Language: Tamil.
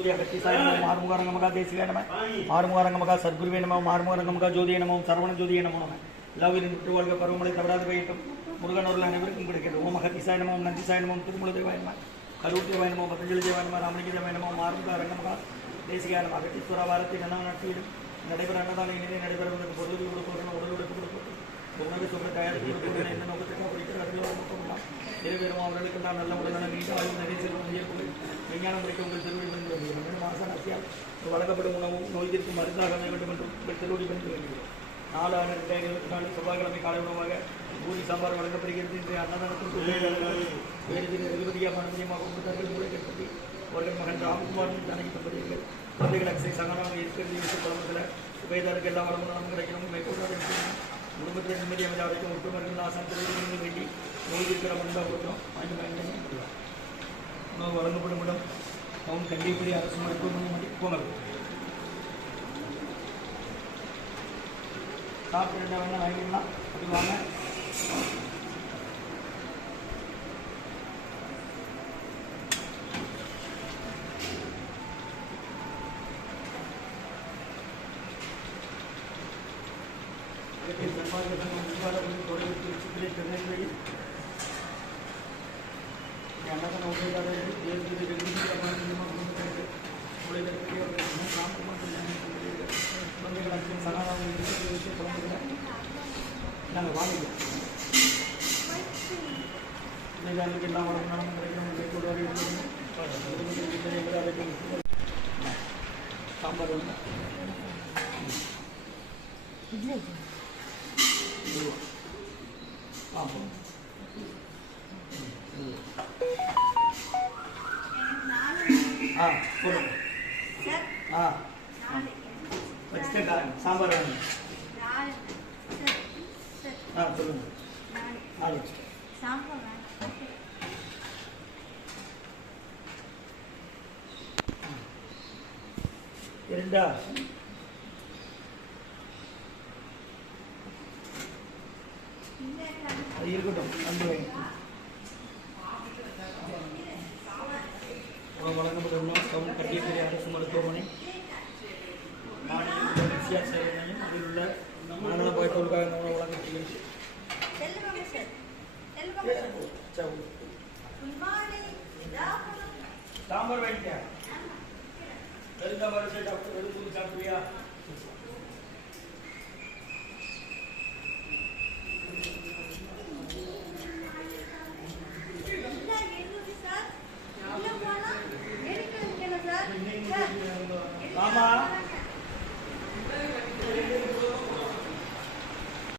ज्योति अगत्तीसाय नमः आरुमुगारंगमगा देसिकाय नमः आरुमुगारंगमगा सद्गुरुवे नमः आरुमुगारंगमगा ज्योतिये नमः சரவண ஜோதியே நமः எல்லாவிலும் வாழ்க பருவமழை தவறாது பெய்யட்டும் முருகன் அருள் அனைவருக்கும் கிடைக்கிறது ஓம் அகத்தீசாய நமः நந்திசாய நமः திருமூல தேவாய நமः கரூர் தேவாய நமः பதஞ்சலி தேவாய நமः ராமலிங்க தேவாய நமः ஆருமுகாரங்கமகா தேசிகாய நமः அகத்தீஸ்வர வாரத்தின் நன்னாட்டிலும் நடைபெற அன்னதான இணையை நடைபெறுவதற்கு பொருள் கொடுப்பவர்கள் உடல் உழைப்பு கொடுப்பது உணவு சொல்ல தயாரிப்பு எந்த நோக்கத்துக்காக படிக்கிறார்களோ நிறைவேறும் அவர்களுக்கு நான் நல்ல உடலான நீண்ட ஆய்வு நிறைய செல்வம் உயர்வு விஞ்ஞானம் படிக்க உங்கள் திருவடி பண்ணி வருகிறோம் 2 மாத அரசியால் வழங்கப்படும் உணவும் நோய் தீர்க்கும் மருந்தாக அமைய வேண்டும் என்று உங்கள் திருவடி பண்ணி வருகிறோம் 4/2024 செவ்வாய்க்கிழமை காலை உணவாக பூரி சாம்பார் வழங்கப்படுகிறது இன்றைய அன்னதானத்திற்கு வேறு எழுபதியாக மனதியமாக கொடுத்தார்கள் மூளை கட்டி அவர்கள் மகன் ராம்குமார் ஜானகி தம்பதிகள் குழந்தைகள் அக்ஷய் சகனாக இருக்கிறது இருக்கும் குழந்தைகளை சுபேதாருக்கு எல்லா வளமும் நாம் கிடைக்கணும் மேற்கொள்ளாத குடும்பத்தில் நிம்மதி அமைதி அடைக்கும் ஒட்டுமர்கள் ஆசான் திருவிழி வேண்டி நோய் இருக்கிற மண்டா கொடுத்தோம் உணவு வழங்கப்படும் இடம் அவங்க கண்டிப்படி அரசு மருத்துவமனை போனது சாப்பிட்டு ரெண்டா வேணா வாங்கிக்கலாம் அப்படி வாங்க நாங்கள் வாங்கிக்கலாம் எல்லாம் வளர்ந்தாலும் சாம்பார் வந்து சொல்லுங்க வச்சுட்டேன் சாம்பார் வாங்க சொல்லுங்க இரண்டா அது இருக்கட்டும் நன்றி உணவு வழங்கப்பட்டுள்ளோம் கட்டியப்பெரிய அரசு மருத்துவமனை சேவையும் அதில் உள்ள மனநல போய்களுக்காக இந்த உணவு வழங்கப்படுகிறது சாம்பார் வாங்கிக்க டாக்டர் சாப்பிடுவியா